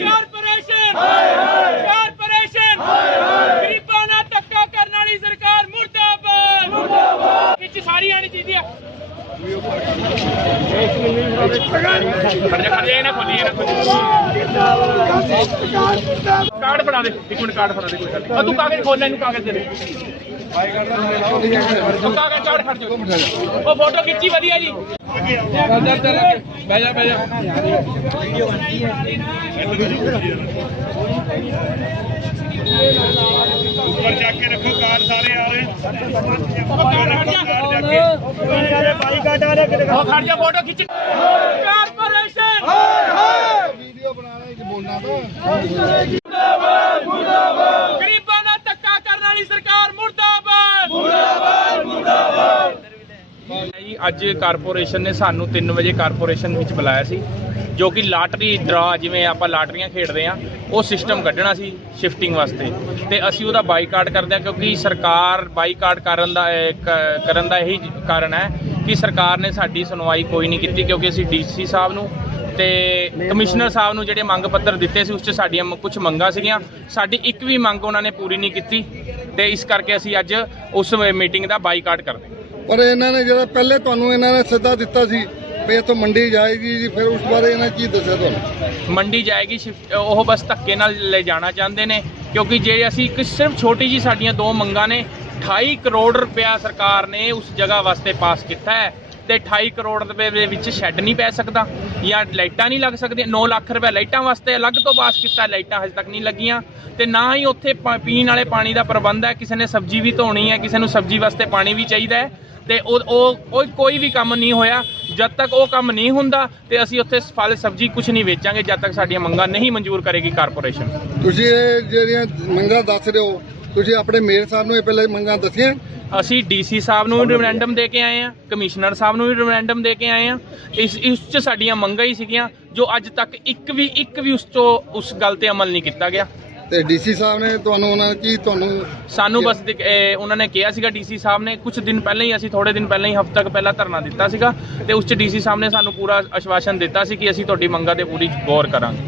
Corporation corporation ਗਰੀਬਾਂ ਨਾਲ ਧੱਕਾ ਕਰਨ ਵਾਲੀ ਸਰਕਾਰ ਮੁਰਦਾਬਾਦ ਮੁਰਦਾਬਾਦ ਵਿੱਚ ਸਾਰੀ ਆਣੀ ਚਾਹੀਦੀ ਆ ਕਾਰਡ ਫੜਾ ਦੇ ਇੱਕ ਮਿੰਟ ਕਾਰਡ ਫੜਾ ਦੇ ਕੋਈ ਗੱਲ ਨਹੀਂ। ਤੂੰ ਕਾਗਜ਼ ਖੋਲ ਲੈ ਇਹਨੂੰ ਕਾਗਜ਼ ਦੇ ਦੇ। ਤੂੰ ਕਾਗਜ਼ ਕਾਰਡ ਖੜ ਜਾ। ਉਹ ਫੋਟੋ ਖਿੱਚੀ ਵਧੀਆ ਜੀ। ਉੱਪਰ ਜਾ ਕੇ ਰੱਖੋ ਕਾਰ ਸਾਰੇ ਆ ਰਹੇ। ਉਹ ਕਾਰਡ ਖੜ ਜਾ। ਸਾਰੇ ਆ ਰਹੇ ਉਹ ਖੜ ਜਾ ਫੋਟੋ ਖਿੱਚ ਕਾਰਪੋਰੇਸ਼ਨ ਗਰੀਬਾਂ ਨਾਲ ਧੱਕਾ ਕਰਨ ਵਾਲੀ ਸਰਕਾਰ ਮੁਰਦਾਬਾਦ ਮੁਰਦਾਬਾਦ ਮੁਰਦਾਬਾਦ ਜੀ ਅੱਜ ਕਾਰਪੋਰੇਸ਼ਨ ਨੇ ਸਾਨੂੰ 3 ਵਜੇ ਕਾਰਪੋਰੇਸ਼ਨ ਵਿੱਚ ਬੁਲਾਇਆ ਸੀ, ਜੋ ਕਿ ਲਾਟਰੀ ਡਰਾ ਜਿਵੇਂ ਆਪਾਂ ਲਾਟਰੀਆਂ ਖੇਡਦੇ ਆ ਉਹ ਸਿਸਟਮ ਕੱਢਣਾ ਸੀ ਸ਼ਿਫਟਿੰਗ ਵਾਸਤੇ। ਤੇ ਅਸੀਂ ਉਹਦਾ ਬਾਈਕਾਟ ਕਰਦੇ ਆ ਕਿਉਂਕਿ ਸਰਕਾਰ ਬਾਈਕਾਟ ਕਰਨ ਦਾ ਕਰਨ ਦਾ ਇਹੀ ਕਾਰਨ ਹੈ ਕਿ ਸਰਕਾਰ ਨੇ ਸਾਡੀ ਸੁਣਵਾਈ ਕੋਈ ਨਹੀਂ ਕੀਤੀ ਕਿਉਂਕਿ ਅਸੀਂ ਡੀਸੀ ਸਾਹਿਬ ਨੂੰ ਤੇ ਕਮਿਸ਼ਨਰ ਸਾਹਿਬ ਨੂੰ ਜਿਹੜੇ ਮੰਗ ਪੱਤਰ ਦਿੱਤੇ ਸੀ, ਉਸ 'ਚ ਸਾਡੀਆਂ ਕੁਝ ਮੰਗਾਂ ਸੀਗੀਆਂ। ਸਾਡੀ ਇੱਕ ਵੀ ਮੰਗ ਉਹਨਾਂ ਨੇ ਪੂਰੀ ਨਹੀਂ ਕੀਤੀ ਤੇ ਇਸ ਕਰਕੇ ਅਸੀਂ ਅੱਜ ਉਸ ਮੀਟਿੰਗ ਦਾ ਬਾਈਕਾਟ ਕਰਦੇ ਪਰ ਇਹਨਾਂ ਨੇ ਜਿਹੜਾ ਪਹਿਲੇ ਤੁਹਾਨੂੰ ਇਹਨਾਂ ਨੇ ਸਿੱਧਾ ਦਿੱਤਾ ਸੀ ਵੀ ਇਹ ਤੋਂ ਮੰਡੀ ਜਾਏਗੀ ਜੀ, ਫਿਰ ਉਸ ਬਾਰੇ ਇਹਨਾਂ ਕੀ ਦੱਸਿਆ ਤੁਹਾਨੂੰ? ਮੰਡੀ ਜਾਏਗੀ ਸ਼ਿਫਟ ਉਹ ਬਸ ਧੱਕੇ ਨਾਲ ਲੈ ਜਾਣਾ ਚਾਹੁੰਦੇ ਨੇ, ਕਿਉਂਕਿ ਜੇ ਅਸੀਂ ਇੱਕ ਸਿਰਫ ਛੋਟੀ ਜੀ ਸਾਡੀਆਂ ਦੋ ਮੰਗਾਂ ਨੇ 28 ਕਰੋੜ ਰੁਪਇਆ ਸਰਕਾਰ ਨੇ ਉਸ ਜਗ੍ਹਾ ਵਾਸਤੇ ਪਾਸ ਕੀਤਾ ਹੈ। ਤੇ 28 ਕਰੋੜ ਰੁਪਏ ਦੇ ਵਿੱਚ ਸ਼ੈੱਡ ਨਹੀਂ ਪੈ ਸਕਦਾ ਜਾਂ ਲਾਈਟਾਂ ਨਹੀਂ ਲੱਗ ਸਕਦੀਆਂ। 9 ਲੱਖ ਰੁਪਏ ਲਾਈਟਾਂ ਵਾਸਤੇ ਅਲੱਗ ਤੋਂ ਪਾਸ ਕੀਤਾ, ਲਾਈਟਾਂ ਹਜੇ ਤੱਕ ਨਹੀਂ ਲੱਗੀਆਂ। ਤੇ ਨਾ ਹੀ ਉੱਥੇ ਪਾ- ਪੀਣ ਵਾਲੇ ਪਾਣੀ ਦਾ ਪ੍ਰਬੰਧ ਹੈ, ਕਿਸੇ ਨੇ ਸਬਜ਼ੀ ਵੀ ਧੋਣੀ ਹੈ, ਕਿਸੇ ਨੂੰ ਸਬਜ਼ੀ ਵਾਸਤੇ ਪਾਣੀ ਵੀ ਚਾਹੀਦਾ ਹੈ। ਤੇ ਉਹ ਉਹ ਕੋਈ ਵੀ ਕੰਮ ਨਹੀਂ ਹੋਇਆ। ਜਦ ਤੱਕ ਉਹ ਕੰਮ ਨਹੀਂ ਹੁੰਦਾ ਤੇ ਅਸੀਂ ਉੱਥੇ ਫਲ, ਸਬਜ਼ੀ ਕੁਝ ਨਹੀਂ ਵੇਚਾਂਗੇ, ਜਦ ਤੱਕ ਸਾਡੀਆਂ ਮੰਗਾਂ ਨਹੀਂ ਮਨਜ਼ੂਰ ਕਰੇਗੀ ਕਾਰਪੋਰੇਸ਼ਨ। ਤੁਸੀਂ ਜਿਹੜੀਆਂ ਮੰਗਾਂ ਦੱਸ ਰਹੇ ਹੋ ਤੁਸੀਂ ਆਪਣੇ ਮੇਅਰ ਸਾਹਿਬ ਨੂੰ ਇਹ ਪਹਿਲੇ ਮੰਗਾਂ ਦੱਸੀਆਂ। ਅਸੀਂ ਡੀਸੀ ਸਾਹਿਬ ਨੂੰ ਵੀ ਰਿਮੈਂਡਮ ਦੇ ਕੇ ਆਏ ਆ ਕਮਿਸ਼ਨਰ ਸਾਹਿਬ ਨੂੰ ਵੀ ਰਿਮੈਂਡਮ ਦੇ ਕੇ ਆਏ ਆ। ਇਸ ਇਸ ਚ ਸਾਡੀਆਂ ਮੰਗਾਂ ਹੀ ਸੀਗੀਆਂ ਜੋ ਅੱਜ ਤੱਕ ਇੱਕ ਵੀ ਇੱਕ ਵੀ ਉਸ ਤੋਂ ਉਸ ਗੱਲ ਤੇ ਅਮਲ ਨਹੀਂ ਕੀਤਾ ਗਿਆ। ਤੇ ਡੀਸੀ ਸਾਹਿਬ ਨੇ ਤੁਹਾਨੂੰ ਉਹਨਾਂ ਕੀ ਤੁਹਾਨੂੰ ਸਾਨੂੰ ਬਸ ਦਿਕ- ਇਹ ਉਹਨਾਂ ਨੇ ਕਿਹਾ ਸੀਗਾ ਡੀਸੀ ਸਾਹਿਬ ਨੇ ਕੁਝ ਦਿਨ ਪਹਿਲਾਂ ਹੀ ਅਸੀਂ ਥੋੜੇ ਦਿਨ ਪਹਿਲਾਂ ਹੀ ਹਫ਼ਤਾ ਕੁ ਪਹਿਲਾਂ ਧਰਨਾ ਦਿੱਤਾ ਸੀਗਾ ਤੇ ਉਸ ਚ ਡੀਸੀ ਸਾਹਿਬ ਨੇ ਸਾਨੂੰ ਪੂਰਾ ਆਸ਼ਵਾਸਨ ਦਿੱਤਾ ਸੀ ਕਿ ਅਸੀਂ ਤੁਹਾਡੀ ਮੰਗਾਂ ਤੇ ਪੂਰੀ ਗੌਰ ਕਰਾਂਗੇ।